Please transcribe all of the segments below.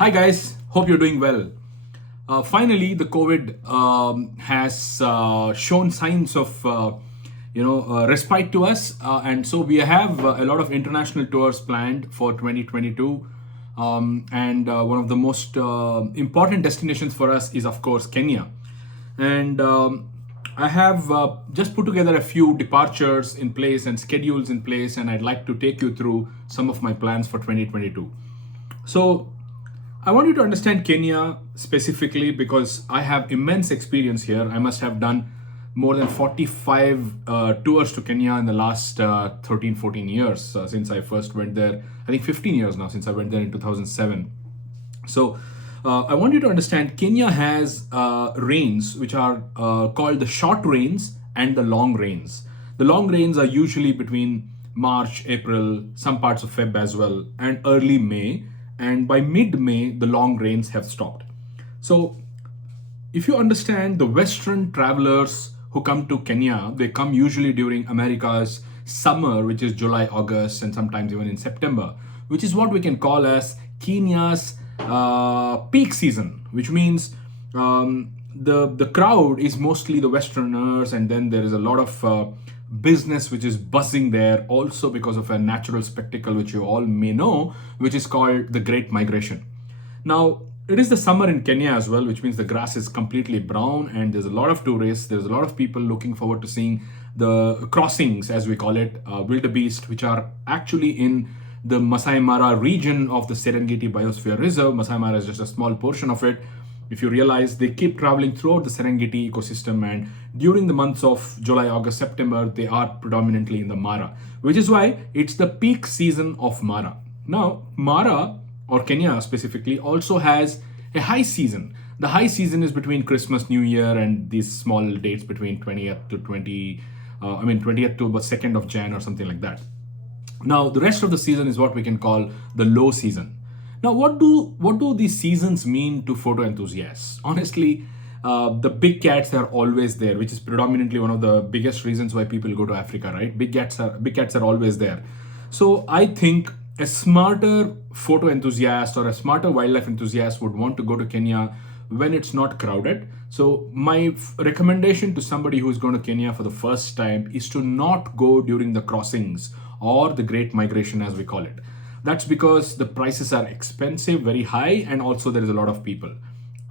Hi guys, hope you're doing well. Finally, the COVID has shown signs of respite to us, and so we have a lot of international tours planned for 2022. And one of the most important destinations for us is, of course, Kenya. And I have just put together a few departures in place and schedules in place, and I'd like to take you through some of my plans for 2022. So, I want you to understand Kenya specifically because I have immense experience here. I must have done more than 45 tours to Kenya in the last 13, 14 years since I first went there. I think 15 years now since I went there in 2007. So I want you to understand Kenya has rains which are called the short rains and the long rains. The long rains are usually between March, April, some parts of Feb as well, and early May. And by mid May, the long rains have stopped. So if you understand the Western travelers who come to Kenya, they come usually during America's summer, which is July, August, and sometimes even in September, which is what we can call as Kenya's peak season, which means the crowd is mostly the Westerners, and then there is a lot of business which is buzzing there also because of a natural spectacle which you all may know, which is called the Great Migration. Now, it is the summer in Kenya as well, which means the grass is completely brown and there's a lot of tourists. There's a lot of people looking forward to seeing the crossings, as we call it, wildebeest, which are actually in the Masai Mara region of the Serengeti Biosphere Reserve. Masai Mara is just a small portion of it. If you realize, they keep traveling throughout the Serengeti ecosystem, and during the months of July, August, September, they are predominantly in the Mara, which is why it's the peak season of Mara. Now, Mara, or Kenya specifically, also has a high season. The high season is between Christmas, New Year, and these small dates between 20th to 20th to about 2nd of Jan or something like that. Now, the rest of the season is what we can call the low season. Now, what do these seasons mean to photo enthusiasts? Honestly, the big cats are always there, which is predominantly one of the biggest reasons why people go to Africa, right? Big cats are always there. So I think a smarter photo enthusiast or a smarter wildlife enthusiast would want to go to Kenya when it's not crowded. So my recommendation to somebody who is going to Kenya for the first time is to not go during the crossings or the Great Migration, as we call it. That's because the prices are expensive, very high, and also there is a lot of people.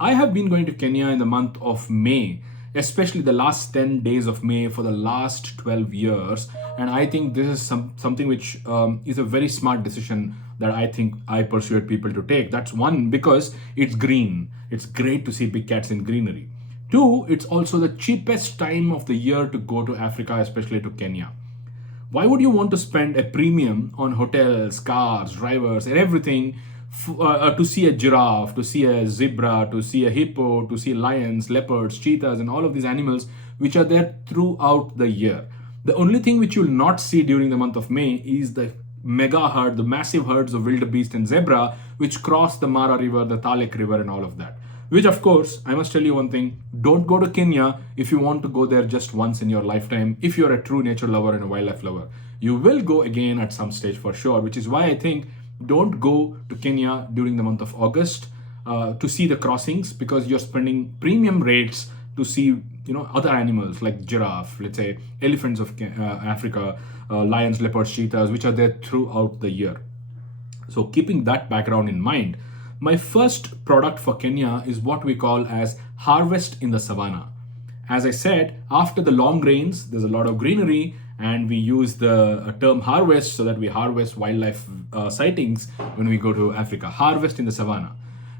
I have been going to Kenya in the month of May, especially the last 10 days of May for the last 12 years. And I think this is something which is a very smart decision that I think I persuade people to take. That's one, because it's green. It's great to see big cats in greenery. Two, it's also the cheapest time of the year to go to Africa, especially to Kenya. Why would you want to spend a premium on hotels, cars, drivers, and everything to see a giraffe, to see a zebra, to see a hippo, to see lions, leopards, cheetahs, and all of these animals which are there throughout the year? The only thing which you will not see during the month of May is the mega herd, the massive herds of wildebeest and zebra which cross the Mara River, the Talek River, and all of that. Which, of course, I must tell you one thing, don't go to Kenya if you want to go there just once in your lifetime, if you're a true nature lover and a wildlife lover. You will go again at some stage for sure, which is why I think don't go to Kenya during the month of August to see the crossings, because you're spending premium rates to see other animals like giraffe, let's say elephants of Africa, lions, leopards, cheetahs, which are there throughout the year. So keeping that background in mind, my first product for Kenya is what we call as harvest in the savannah. As I said, after the long rains, there's a lot of greenery, and we use the term harvest so that we harvest wildlife sightings when we go to Africa. Harvest in the savannah.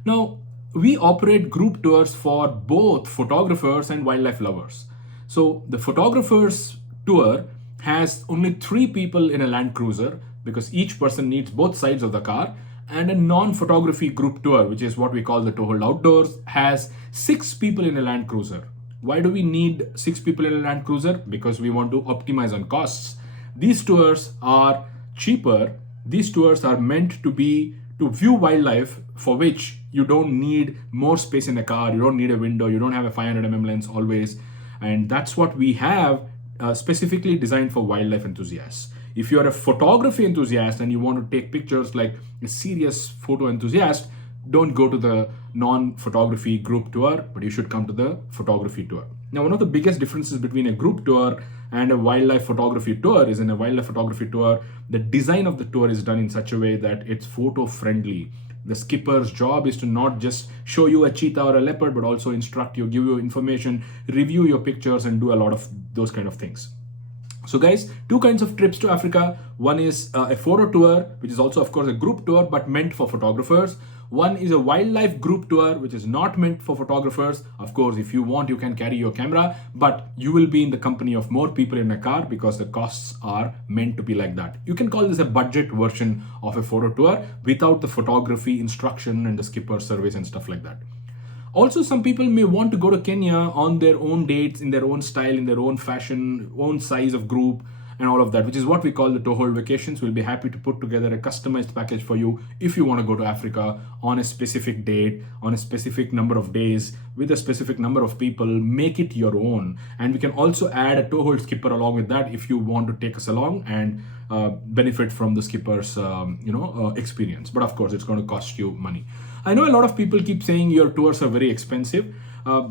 Now, we operate group tours for both photographers and wildlife lovers. So the photographers tour has only 3 people in a Land Cruiser, because each person needs both sides of the car. And a non-photography group tour, which is what we call the Toehold Outdoors, has 6 people in a Land Cruiser. Why do we need 6 people in a Land Cruiser? Because we want to optimize on costs. These tours are cheaper. These tours are meant to view wildlife, for which you don't need more space in the car, you don't need a window, you don't have a 500 mm lens always. And that's what we have specifically designed for wildlife enthusiasts. If you're a photography enthusiast and you want to take pictures like a serious photo enthusiast, don't go to the non-photography group tour, but you should come to the photography tour. Now, one of the biggest differences between a group tour and a wildlife photography tour is, in a wildlife photography tour, the design of the tour is done in such a way that it's photo friendly. The skipper's job is to not just show you a cheetah or a leopard, but also instruct you, give you information, review your pictures, and do a lot of those kind of things. So guys, two kinds of trips to Africa. One is a photo tour, which is also of course a group tour, but meant for photographers. One is a wildlife group tour, which is not meant for photographers. Of course, if you want, you can carry your camera, but you will be in the company of more people in a car because the costs are meant to be like that. You can call this a budget version of a photo tour without the photography instruction and the skipper service and stuff like that. Also, some people may want to go to Kenya on their own dates, in their own style, in their own fashion, own size of group, and all of that, which is what we call the Toehold vacations. We'll be happy to put together a customized package for you if you want to go to Africa on a specific date, on a specific number of days, with a specific number of people. Make it your own. And we can also add a Toehold skipper along with that if you want to take us along and benefit from the skipper's experience. But of course, it's going to cost you money. I know a lot of people keep saying your tours are very expensive.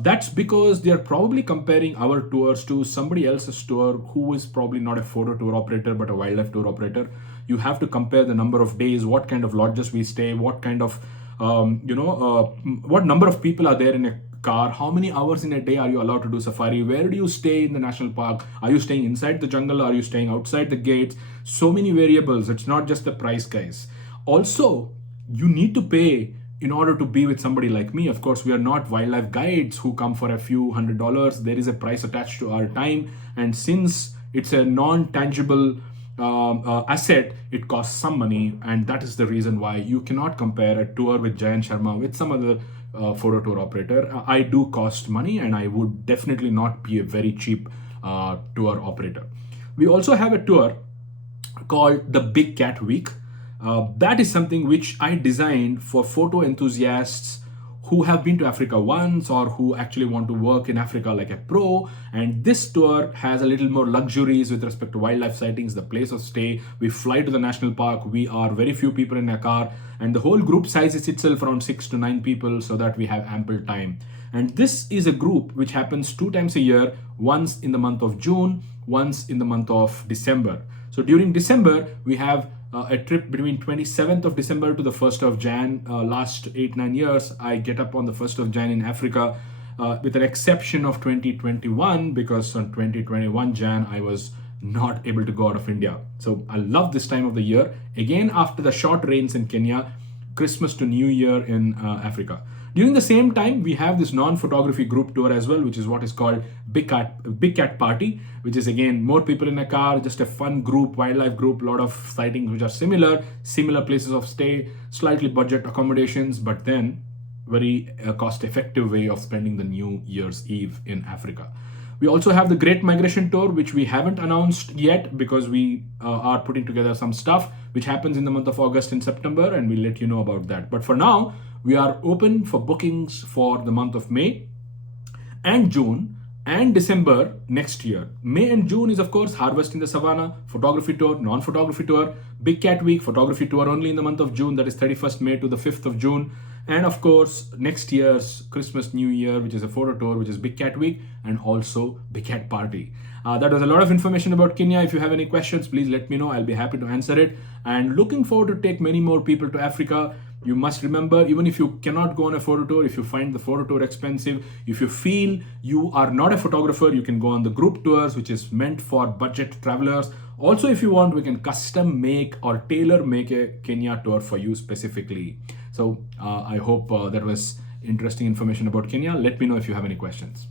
That's because they're probably comparing our tours to somebody else's tour who is probably not a photo tour operator but a wildlife tour operator. You have to compare the number of days, what kind of lodges we stay, what kind of what number of people are there in a car, how many hours in a day are you allowed to do safari, where do you stay in the national park, are you staying inside the jungle, are you staying outside the gates? So many variables. It's not just the price, guys. Also, you need to pay in order to be with somebody like me. Of course, we are not wildlife guides who come for a few $100s. There is a price attached to our time, and since it's a non-tangible asset, it costs some money, and that is the reason why you cannot compare a tour with Jayant Sharma with some other photo tour operator. I do cost money, and I would definitely not be a very cheap tour operator. We also have a tour called the Big Cat Week. That is something which I designed for photo enthusiasts who have been to Africa once or who actually want to work in Africa like a pro. And this tour has a little more luxuries with respect to wildlife sightings, the place of stay. We fly to the national park. We are very few people in a car, and the whole group size is itself around 6 to 9 people, so that we have ample time. And this is a group which happens 2 times a year, once in the month of June, once in the month of December. So during December, we have a trip between 27th of December to the 1st of Jan. Last 8-9 years, I get up on the 1st of Jan in Africa, with an exception of 2021, because on 2021 Jan, I was not able to go out of India. So I love this time of the year. Again, after the short rains in Kenya, Christmas to New Year in Africa. During the same time, we have this non-photography group tour as well, which is what is called Big Cat Party, which is again more people in a car, just a fun group, wildlife group, a lot of sightings which are similar places of stay, slightly budget accommodations, but then very cost-effective way of spending the New Year's Eve in Africa. We also have the Great Migration Tour, which we haven't announced yet because we are putting together some stuff which happens in the month of August and September, and we'll let you know about that. But for now, we are open for bookings for the month of May and June and December next year. May and June is, of course, Harvest in the Savannah, photography tour, non-photography tour, Big Cat Week, photography tour only in the month of June, that is 31st May to the 5th of June. And of course, next year's Christmas, New Year, which is a photo tour, which is Big Cat Week, and also Big Cat Party. That was a lot of information about Kenya. If you have any questions, please let me know. I'll be happy to answer it. And looking forward to take many more people to Africa. You must remember, even if you cannot go on a photo tour, if you find the photo tour expensive, if you feel you are not a photographer, you can go on the group tours, which is meant for budget travelers. Also, if you want, we can custom make or tailor make a Kenya tour for you specifically. So I hope that was interesting information about Kenya. Let me know if you have any questions.